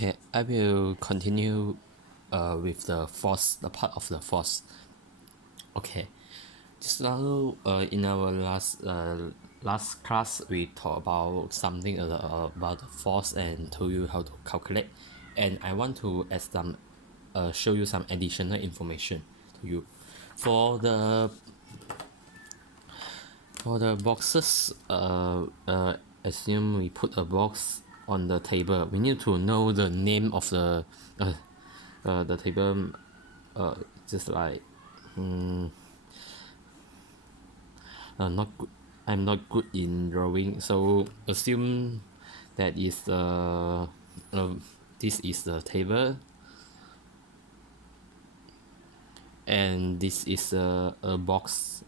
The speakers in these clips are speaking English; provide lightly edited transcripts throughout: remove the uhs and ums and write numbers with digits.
Okay, I will continue with the force, the part of the force. Okay, just now in our last class we talked about something about the force and told you how to calculate, and I want to add some show you some additional information to you. For the for the boxes, assume we put a box on the table. We need to know the name of the table, just like not good. I'm not good in drawing, so assume that is this is the table, and this is a box.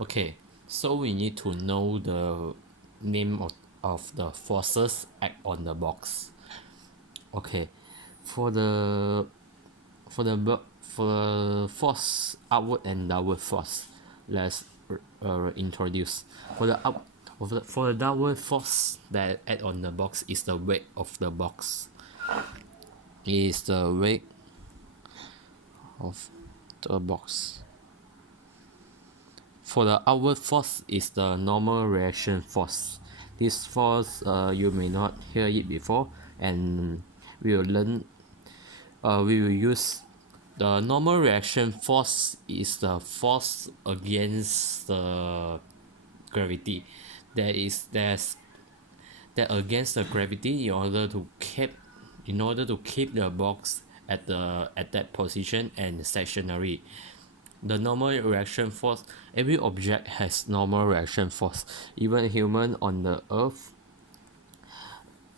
Okay, so we need to know the name of the forces act on the box. Okay, for the for the force upward and downward force, let's introduce. For the up for the downward force that act on the box is the weight of the box. Is the weight of the box. For the outward force is the normal reaction force. This force you may not hear it before, and we will learn. We will use the normal reaction force is the force against the gravity. There's that against the gravity in order to keep the box at that position and stationary. The normal reaction force, every object has normal reaction force. Even human on the earth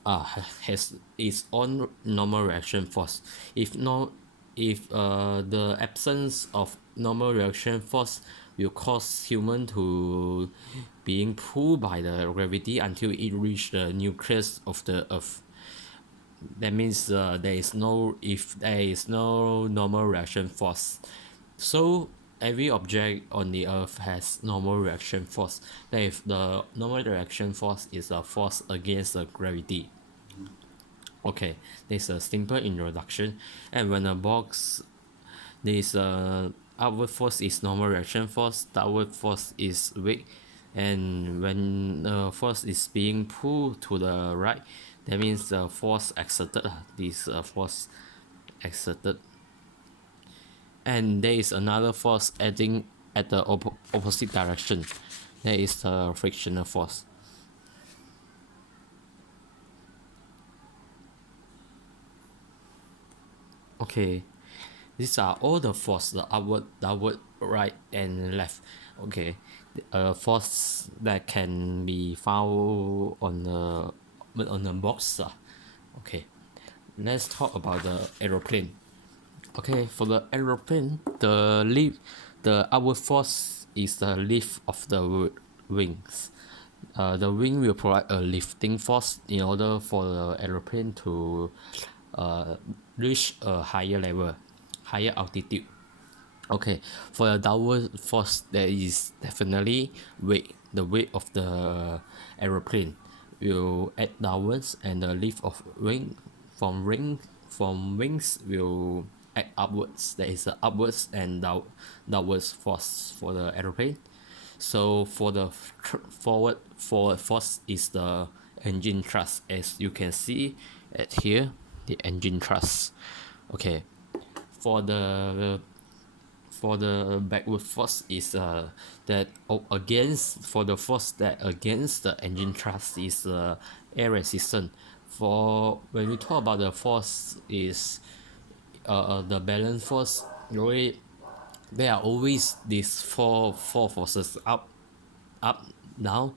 has its own normal reaction force. If the absence of normal reaction force will cause human to being pulled by the gravity until it reach the nucleus of the earth. That means there is no normal reaction force. So every object on the earth has normal reaction force. That if the normal reaction force is a force against the gravity. Okay, there's a simple introduction. And when a box, there's a upward force is normal reaction force, downward force is weight, and when the force is being pulled to the right, that means the force exerted. This force exerted, and there is another force acting at the opposite direction. That is the frictional force. Okay, these are all the force: the upward, downward, right, and left. Okay, force that can be found on the box. Okay, let's talk about the aeroplane. Okay, for the aeroplane, the upward force is the lift of the wings. The wing will provide a lifting force in order for the aeroplane to reach a higher level, higher altitude. Okay, for the downward force, there is definitely weight. The weight of the aeroplane will act downwards, and the lift of wings will act upwards. There is a upwards and downwards force for the aeroplane. So for the forward force is the engine thrust, as you can see at here, the engine thrust. Okay, for the backward force is that against for the force that against the engine thrust is air resistance. For when we talk about the force is the balance force, there are always these four forces: up, down,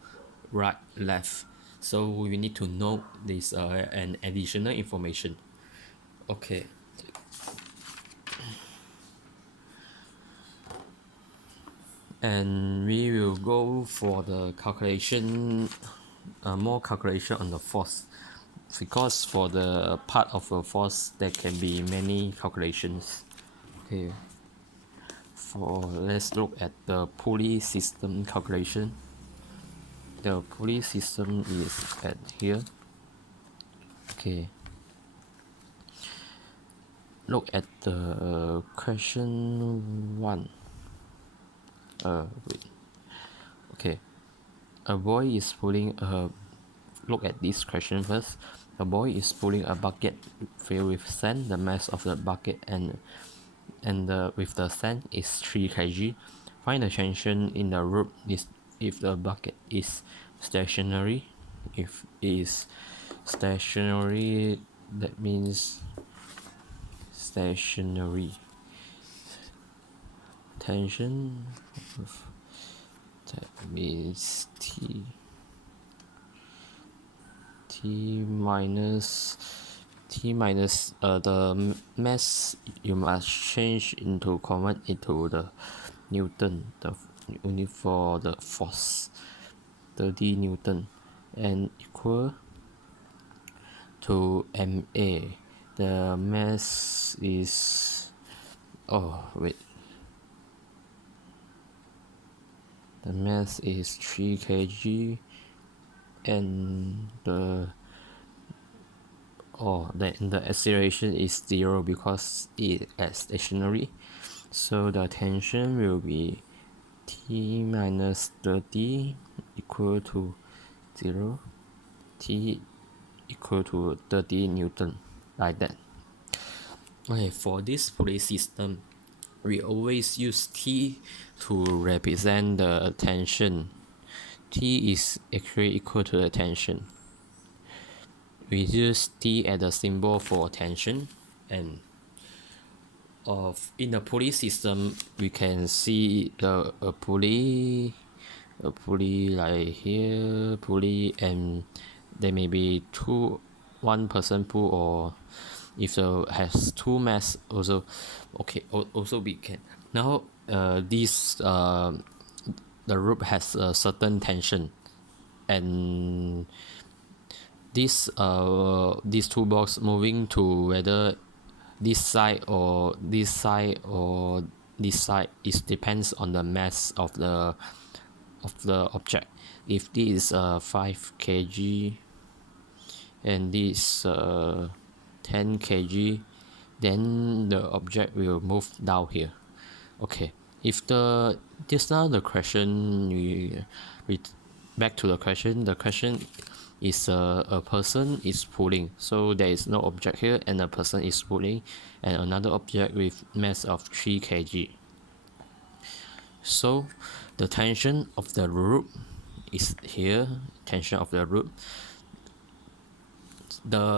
right, left. So we need to know this and additional information. Okay, and we will go for the calculation, more calculation on the force, because for the part of the force there can be many calculations. Okay, let's look at the pulley system calculation. The pulley system is at here. Okay, look at the question 1. Wait. Okay. A boy is pulling a. Look at this question first. A boy is pulling a bucket filled with sand. The mass of the bucket with the sand is 3 kg. Find the tension in the rope is if the bucket is stationary. If it is stationary, that means stationary. Tension, that means T minus the mass you must change into convert into the Newton, the unit for the force, 30 Newton, and equal to MA. The mass is the mass is 3 kg and the acceleration is 0 because it is stationary. So the tension will be T minus 30 equal to 0. T equal to 30 Newton, like that. Okay, for this pulley system, we always use T to represent the tension. T is actually equal to the tension. We use T as a symbol for tension, and in the pulley system we can see a pulley like here, and there may be one person pull, or if it has 2 mass also. Okay, also we can now the rope has a certain tension, and this toolbox moving to whether this side or this side or this side is depends on the mass of the object. If this is 5 kg and this 10 kg, then the object will move down here. Okay, if just now the question we back to the question is a person is pulling, so there is no object here and a person is pulling and another object with mass of 3 kg. So the tension of the rope is here. Tension of the rope,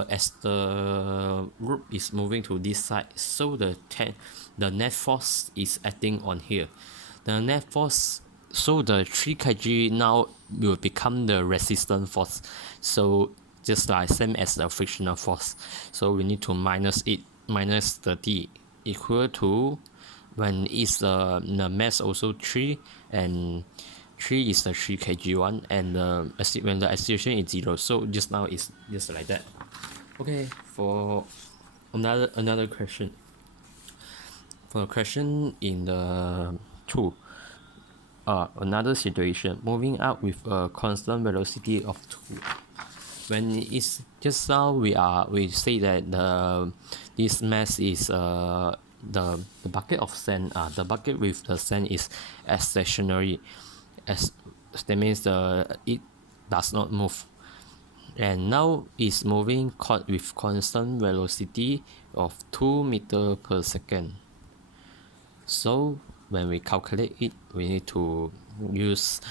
as the rope is moving to this side, so the net force is acting on here. The net force, so the 3 kg now will become the resistance force. So just like same as the frictional force. So we need to minus 30 equal to, when is the mass also 3, and 3 is the 3 kg one, and when the acceleration is 0. So just now is just like that. Okay, for another question. For a question in the 2, another situation, moving up with a constant velocity of 2. When it's just now we say that this mass is the bucket of sand, the bucket with the sand is stationary, as that means it does not move, and now it's moving with constant velocity of 2 meter per second. So when we calculate it, we need to use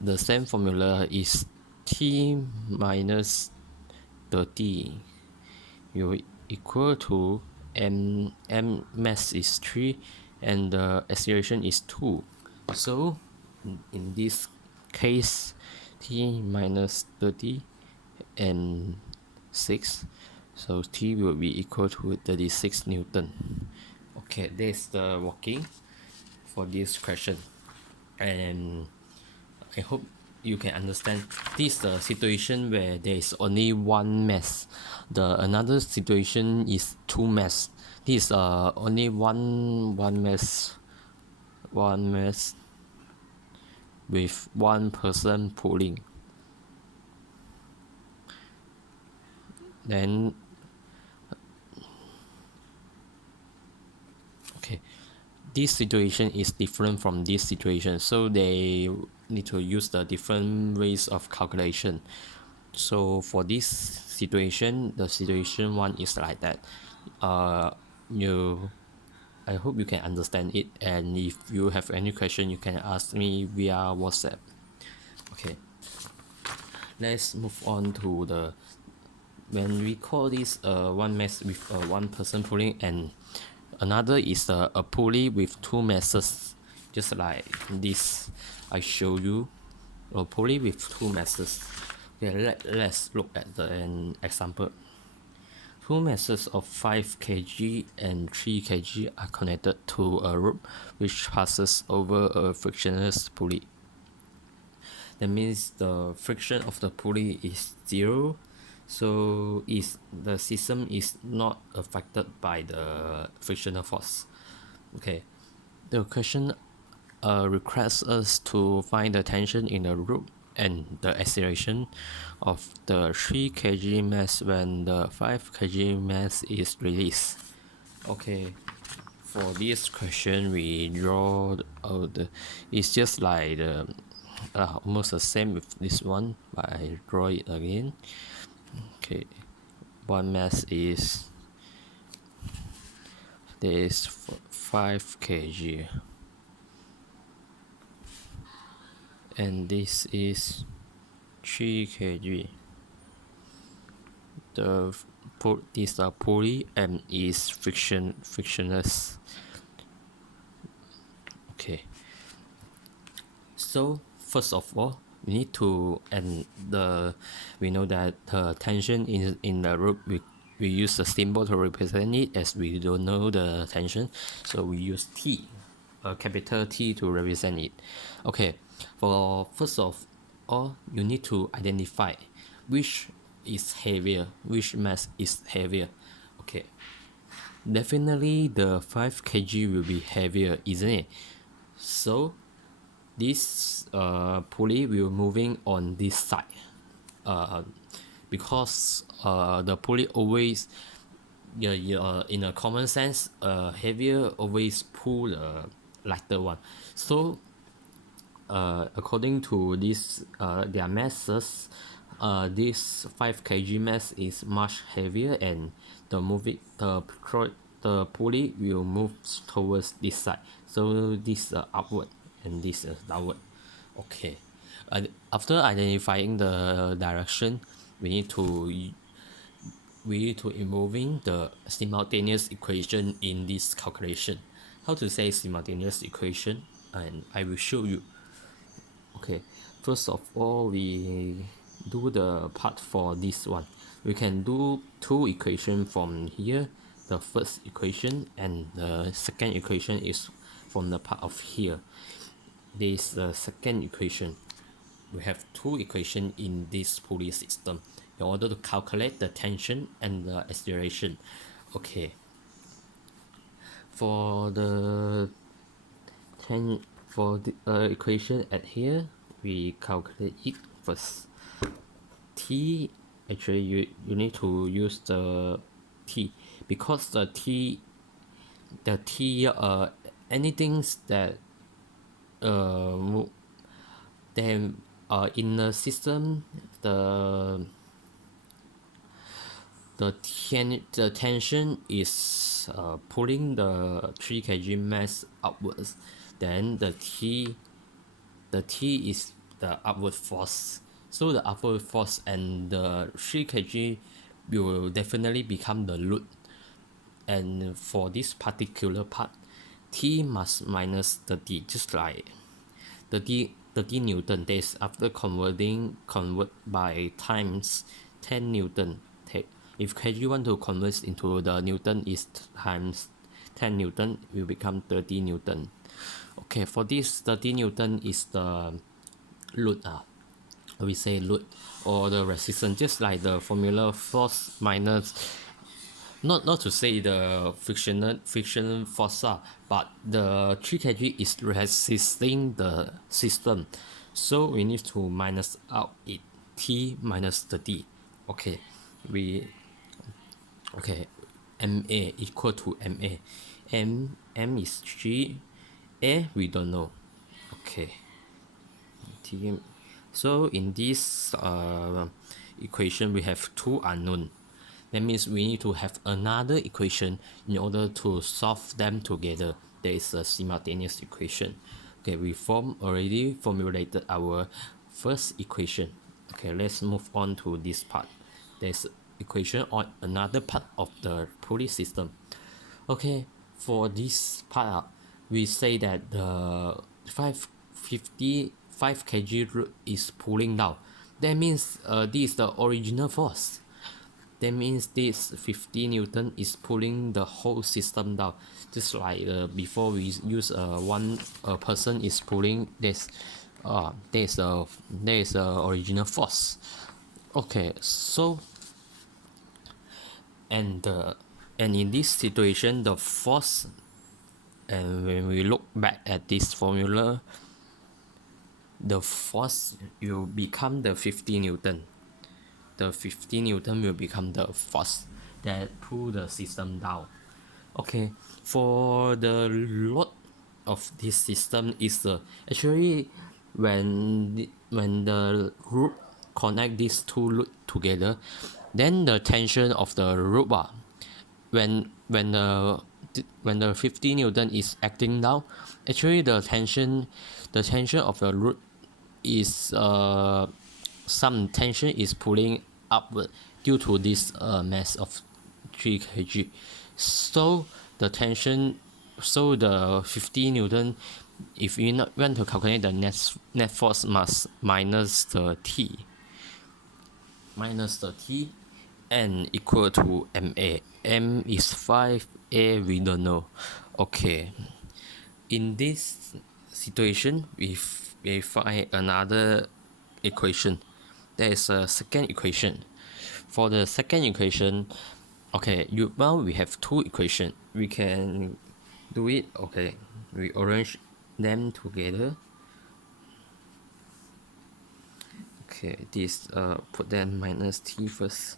the same formula is T minus 30 you equal to m mass is 3 and the acceleration is 2. So in this case, T minus 30 and 6, so T will be equal to 36 Newton. Okay, that's the working for this question, and I hope you can understand. This is the situation where there is only one mass. The another situation is 2 mass. This is only one mass with one person pulling. Then this situation is different from this situation, so they need to use the different ways of calculation. So for this situation, the situation one is like that. You I hope you can understand it, and if you have any question you can ask me via WhatsApp. Okay, let's move on to the when we call this one mass with one person pulling, and another is a pulley with two masses, just like this I show you, a pulley with two masses. Okay, let's look at an example. Two masses of 5 kg and 3 kg are connected to a rope which passes over a frictionless pulley. That means the friction of the pulley is 0, so the system is not affected by the frictional force. Okay, the question requires us to find the tension in the rope and the acceleration of the 3 kg mass when the 5 kg mass is released. Okay, for this question we draw it's just like the almost the same with this one, but I draw it again. Okay, one mass is there is 5 kg, and this is 3 kg. This is a pulley and is frictionless. Okay, so first of all we need to, we know that the tension in the rope, we use the symbol to represent it as we don't know the tension, so we use T, a capital T, to represent it. Okay, for first of all you need to identify which is heavier, which mass is heavier. Okay, definitely the 5 kg will be heavier, isn't it? So this pulley will moving on this side, because the pulley always, in a common sense, heavier always pull the lighter one. So according to this their masses, this 5 kg mass is much heavier, and the pulley will move towards this side, so this is upward and this is downward. Okay, after identifying the direction, we need to involving the simultaneous equation in this calculation. How to say simultaneous equation, and I will show you. Okay, first of all we do the part for this one. We can do two equations from here. The first equation and the second equation is from the part of here. This is the second equation. We have two equations in this pulley system in order to calculate the tension and the acceleration. Okay, for the equation at here, we calculate it first. T, actually you need to use the T, because the T anything that then in the system, the tension is pulling the 3 kg mass upwards, then the T is the upward force. So the upward force and the 3 kg will definitely become the load, and for this particular part, T must minus 30, just like 30 Newton. That is after convert by times 10 Newton. If kg want to convert into the Newton, is times 10 Newton, will become 30 Newton. Okay, for this 30 Newton is the load, we say load, or the resistance, just like the formula force minus, not to say the friction force, but the 3 kg is resisting the system, so we need to minus out it, T minus 30. Okay, ma equal to ma. M is g, a we don't know. Okay. So in this equation we have two unknown. That means we need to have another equation in order to solve them together. There is a simultaneous equation. Okay, we already formulated our first equation. Okay, let's move on to this part. There's equation on another part of the pulley system. Okay, for this part, we say that the 555 kg root is pulling down. That means this is the original force. That means this 50 Newton is pulling the whole system down. Just like before we use one person is pulling this, there's a original force. Okay, so and in this situation the force, and when we look back at this formula, the force will become the 50 Newton. The 50 Newton will become the force that pull the system down. Okay, for the load of this system is actually when the root connect these two root together, then the tension of the root bar, when the 50 Newton is acting down, actually the tension of the root is some tension is pulling upward due to this mass of 3 kg. So the tension, so the 50 Newton, if you want to calculate the net force must minus the T, and equal to ma. M is 5, a we don't know. Okay, in this situation we find another equation. There is a second equation. For the second equation, okay, now we have two equations. We can do it. Okay, we arrange them together. Okay, this put them minus t first.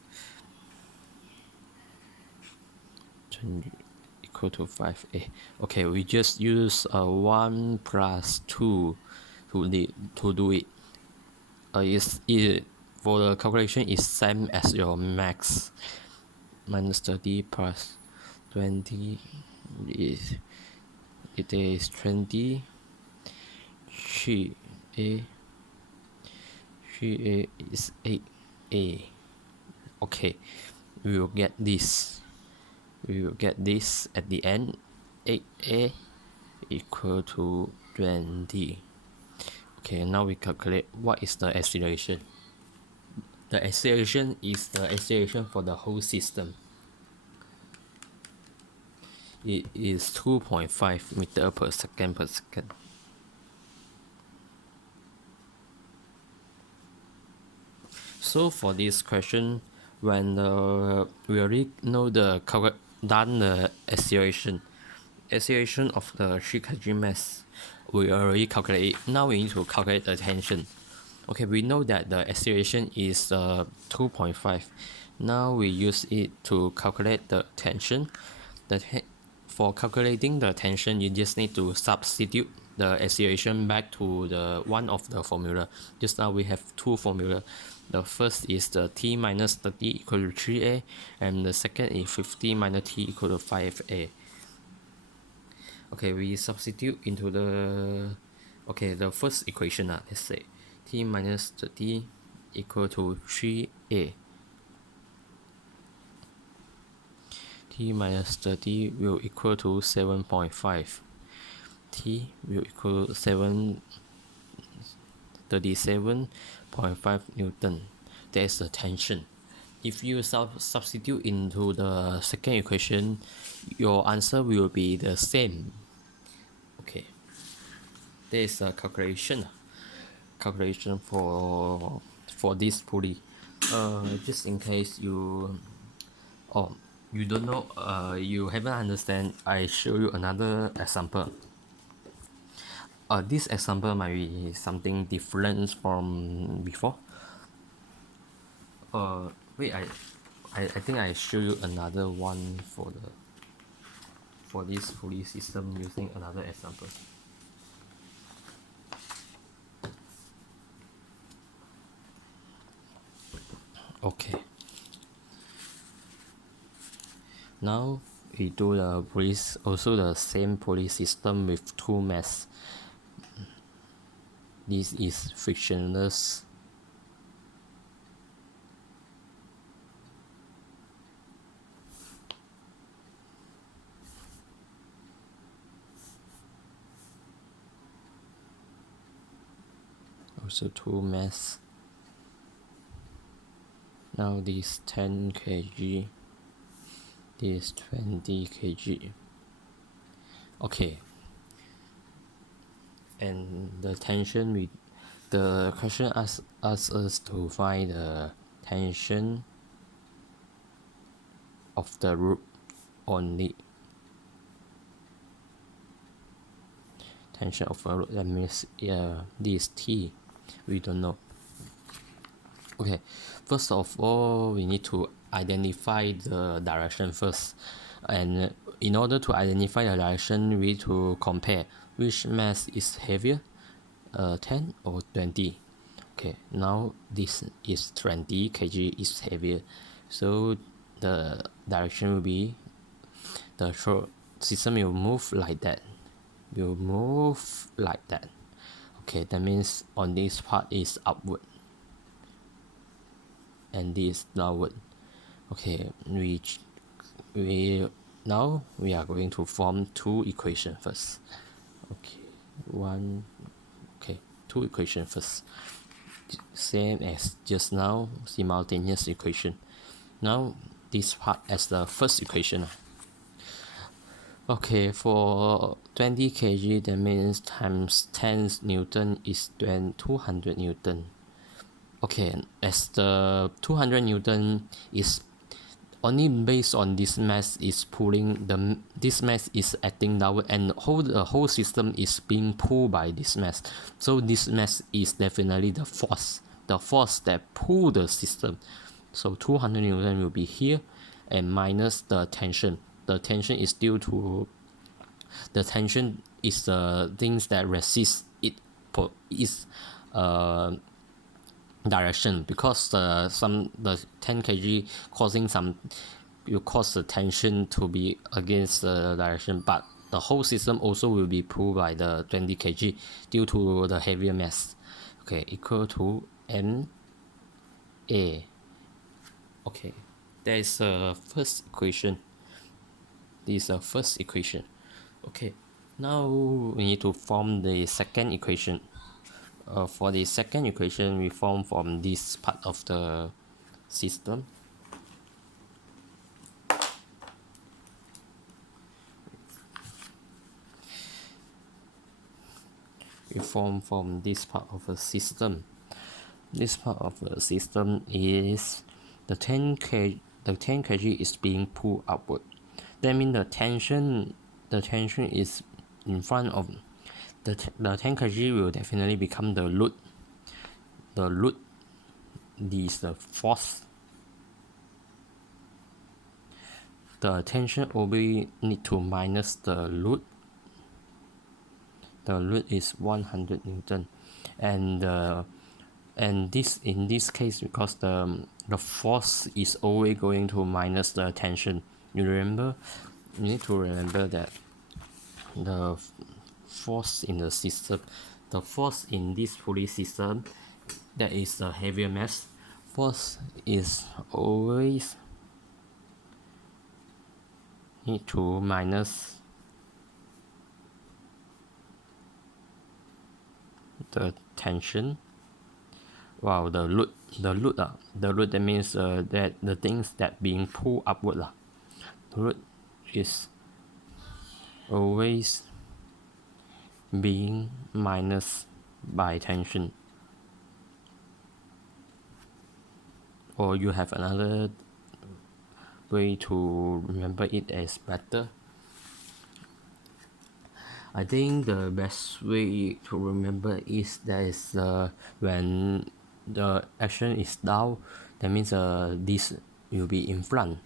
Equal to 5a. Okay, we just use 1 plus 2 to do it. For the calculation is same as your max. Minus 30 plus 20 is 20. 3a is 8a. Okay, we will get this. At the end. 8a equal to 20. Okay, now we calculate what is the acceleration. The acceleration is the acceleration for the whole system. It is 2.5 meter per second. So for this question, when we already know the acceleration of the 3 kg mass, we already calculate it. Now we need to calculate the tension. Okay, we know that the acceleration is 2.5. Now we use it to calculate the tension. For calculating the tension, you just need to substitute the acceleration back to the one of the formula. Just now we have two formula. The first is the t minus 30 equal to 3a, and the second is 50 minus t equal to 5a. Okay, we substitute into the first equation. Let's say t minus 30 equal to 3a. T minus 30 will equal to 7.5. T will equal 37.5 Newton. That is the tension. If you substitute into the second equation, your answer will be the same. Okay, there is a calculation for this pulley. Just in case you don't know, you haven't understand, I show you another example. This example might be something different from before. I think I show you another one for this pulley system using another example. Okay. Now we do the pulley, also the same pulley system with two mass. This is frictionless. Also two mass. Now this 10 kg, this 20 kg. Okay. And the tension, the question asks us to find the tension of the rope only. Tension of a rope, that means this T, we don't know. Okay, first of all, we need to identify the direction first, and in order to identify the direction, we need to compare which mass is heavier, 10 or 20. Okay, now this is 20 kg is heavier, so the direction will be, the system will move like that, okay, that means on this part is upward and this downward. Okay, we now we are going to form two equations first. Okay, two equations first, same as just now, simultaneous equation. Now this part as the first equation. Okay, for 20 kg, that means times 10 Newton is 200 Newton. Okay, as the 200 Newton is only based on this mass is pulling, this mass is acting downward, and the whole system is being pulled by this mass. So this mass is definitely the force that pull the system. So 200 Newton will be here, and minus the tension. The tension is due to, the tension is the things that resist it is direction, because the 10 kg causing some, you cause the tension to be against the direction, but the whole system also will be pulled by the 20 kg due to the heavier mass. Okay, equal to ma. Okay, that is the first equation. This is the first equation. Okay, now we need to form the second equation. For the second equation, we form from this part of the system. We form from this part of the system. This part of the system is the 10 kg is being pulled upward. That means the tension is in front of the 10 kg will definitely become the load. This is the force. The tension always need to minus the load. The load is 100 Newton, and this, in this case, because the force is always going to minus the tension. You need to remember that the force in the system, the force in this pulley system, that is the heavier mass, force is always need to minus the tension. Wow, the load, that means that the things that being pulled upward, the load is always being minus by tension. Or you have another way to remember it as better. I think the best way to remember is that is when the action is down, that means will be in front.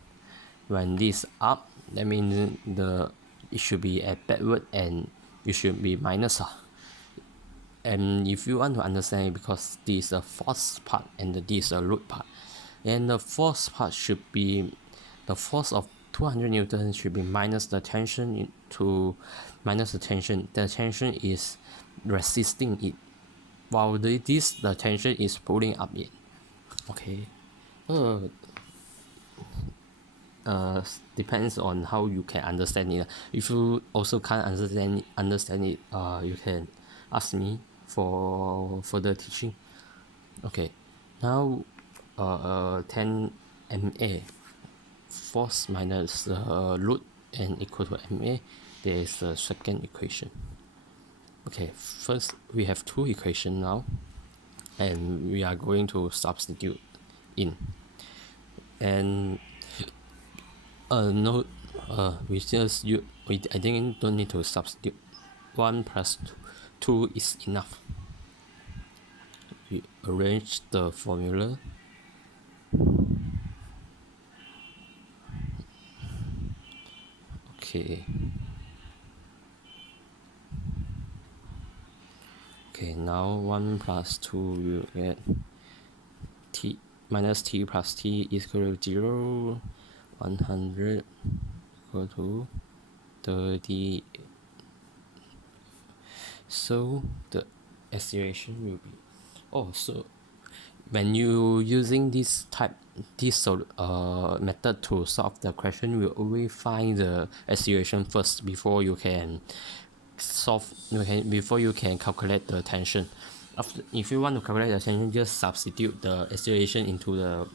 When this up, that means it should be at backward and it should be minus. And if you want to understand it, because this is a force part and this is a root part, and the force part should be the force of 200 newtons should be minus the tension into minus the tension. The tension is resisting it, while the tension is pulling up it. Okay. Depends on how you can understand it. If you also can't understand it, you can ask me for further teaching. Okay, now 10 MA force minus root and equal to MA. There is the second equation. Okay, first we have two equations now, and we are going to substitute in. And no, we just I think don't need to substitute. 1 plus 2 is enough. We arrange the formula. Okay. Okay, now 1 plus 2 you get t minus t plus t is equal to 0. 100 equal to 30. So the acceleration will be so when you using this method to solve the question, you always find the acceleration first before you can before you can calculate the tension. If you want to calculate the tension, just substitute the acceleration into the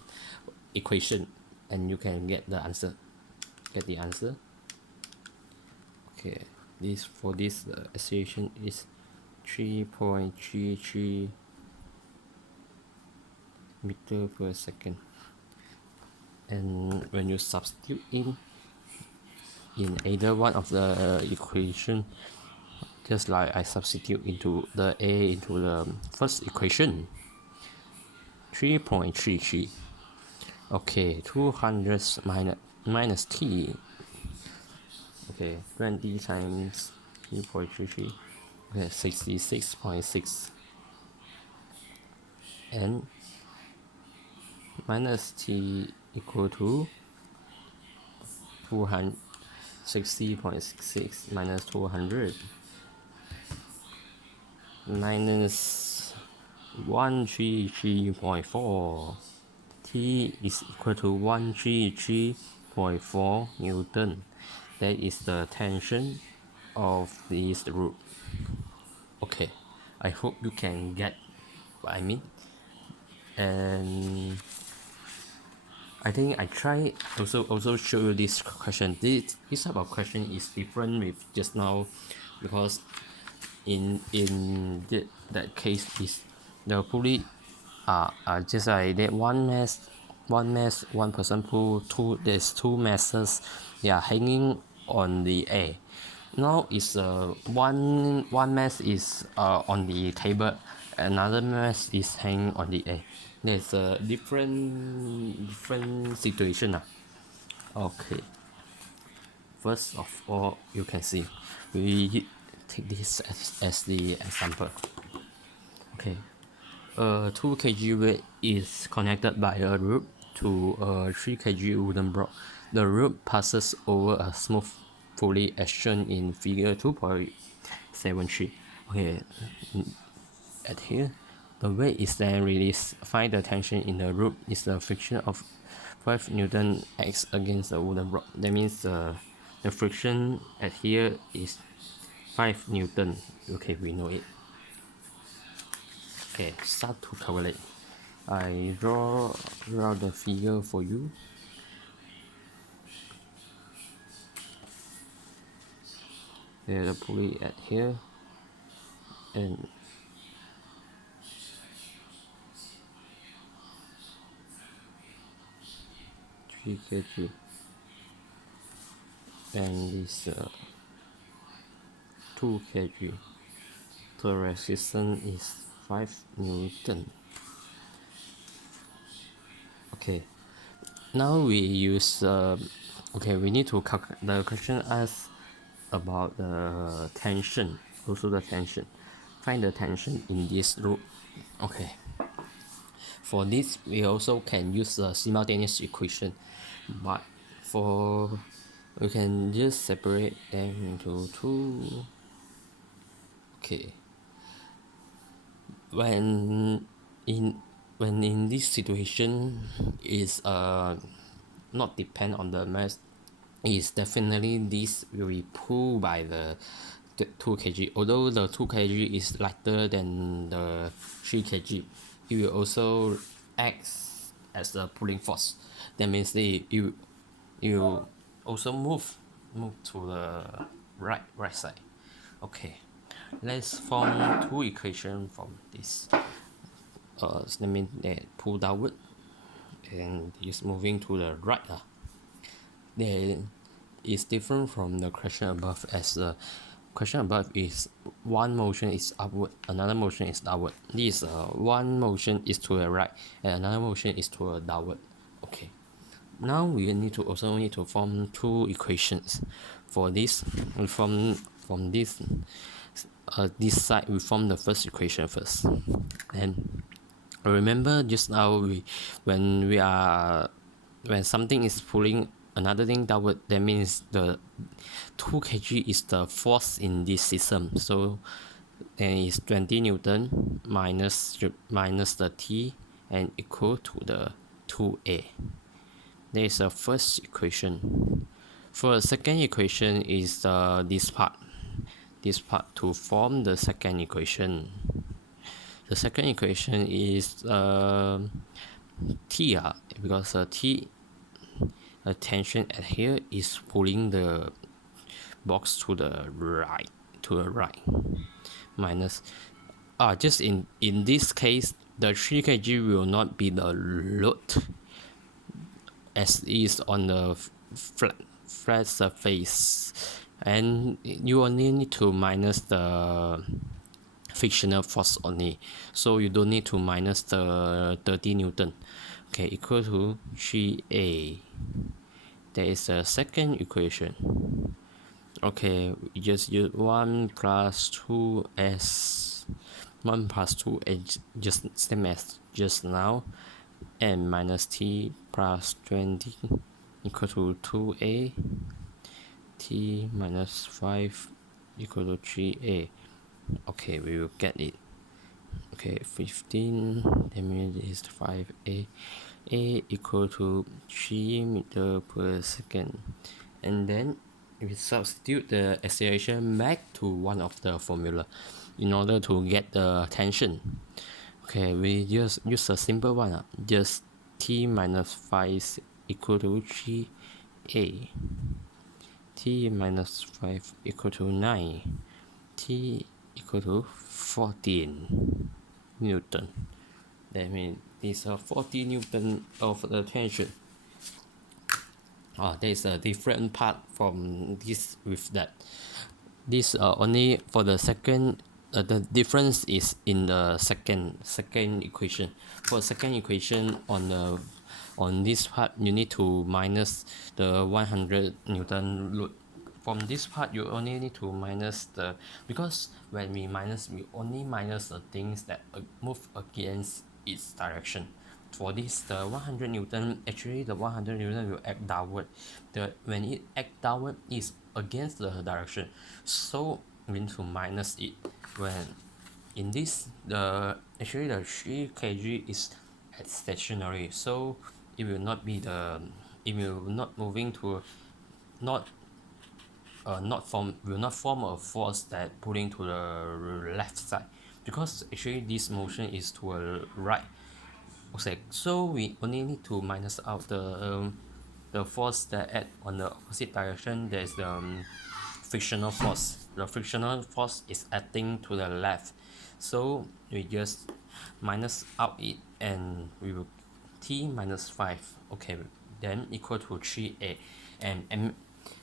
equation and you can get the answer. Okay, this acceleration is 3.33 meter per second. And when you substitute in either one of the equation, just like I substitute into the A into the first equation, 3.33. Okay, 200 minus t. Okay, 20 times 3.33. Okay, 66.6. And minus t equal to 260.66 minus 200 minus 133.4. T is equal to 133.4 Newton. That is the tension of this root. Okay, I hope you can get what I mean. And I think I try also show you this question. This type of question is different with just now, because in that case is the pulley just like that, one mass, one person pull, there's two masses, they are hanging on the air. Now is one mass is on the table, another mass is hanging on the air. There's a different situation. Okay, first of all, you can see we take this as the example. Okay, 2 kg weight is connected by a rope to a 3 kg wooden block. The rope passes over a smooth pulley as shown in figure 2.73. Okay, at here, the weight is then released. Find the tension in the rope is the friction of 5 Newton acts against the wooden block. That means the friction at here is 5 Newton. Okay, we know it. Okay, start to calculate. I draw the figure for you. There's a pulley at here, and three kg, and this 2 kg. The resistance is 5 Newton. Okay, Now we use okay, we need to calculate. The question asks about the tension, also the tension. Find the tension in this loop. Okay, for this we also can use the simultaneous equation, but for we can just separate them into two. Okay, when in when in this situation is not depend on the mass, is definitely this will be pulled by the 2 kg. Although the 2 kg is lighter than the 3 kg, it will also act as a pulling force. That means you also move to the right side. Okay, let's form two equations from this. That means that pull downward and is moving to the right. There is different from the question above, as the question above is one motion is upward, another motion is downward. This one motion is to the right and another motion is to the downward. Okay, now we need to also need to form two equations. For this, we from this side we form the first equation first. And remember just now when something is pulling another thing downward, that means the 2 kg is the force in this system. So then it's 20 Newton minus the T and equal to the 2A. That is the first equation. For the second equation is this part to form the second equation. The second equation is T, because T tension at here is pulling the box to the right, minus just in this case the 3 kg will not be the load as is on the flat surface, and you only need to minus the frictional force only, so you don't need to minus the 30 Newton. Okay, equal to 3A. That is the second equation. Okay, we just use 1 plus 2s, 1 plus 2s, just same as just now, and minus t plus 20 equal to 2a, t minus 5 equal to 3a. Okay, we will get it. Okay, 15, that means is 5a, a equal to 3 meter per second. And then we substitute the acceleration back to one of the formula in order to get the tension. Okay, we just use a simple one, just t minus 5 equal to 3a, t minus 5 equal to 9, t equal to 14 Newton. That means it's a 40 Newton of the tension. There is a different part from this with that. This only for the second. The difference is in the second equation. For second equation on this part, you need to minus the 100 Newton load. From this part, you only need to minus the, because when we only minus the things that move against its direction. For this, the 100 Newton, actually the 100 Newton will act downward. When it act downward, is against the direction, so we need to minus it. When in this, the 3 kg is at stationary, so it will not moving to not will not form a force that pulling to the left side, because actually this motion is to a right. Okay, so we only need to minus out the force that act on the opposite direction. There's the frictional force. The frictional force is acting to the left, so we just minus out it, and we will t minus 5. Okay, then equal to 3a,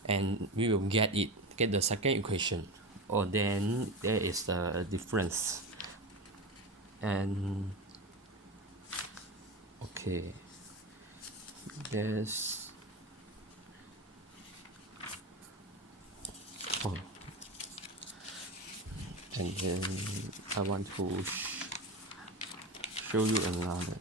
and we will get the second equation. Then there is a difference. And okay, Yes. Oh, and then I want to show you another.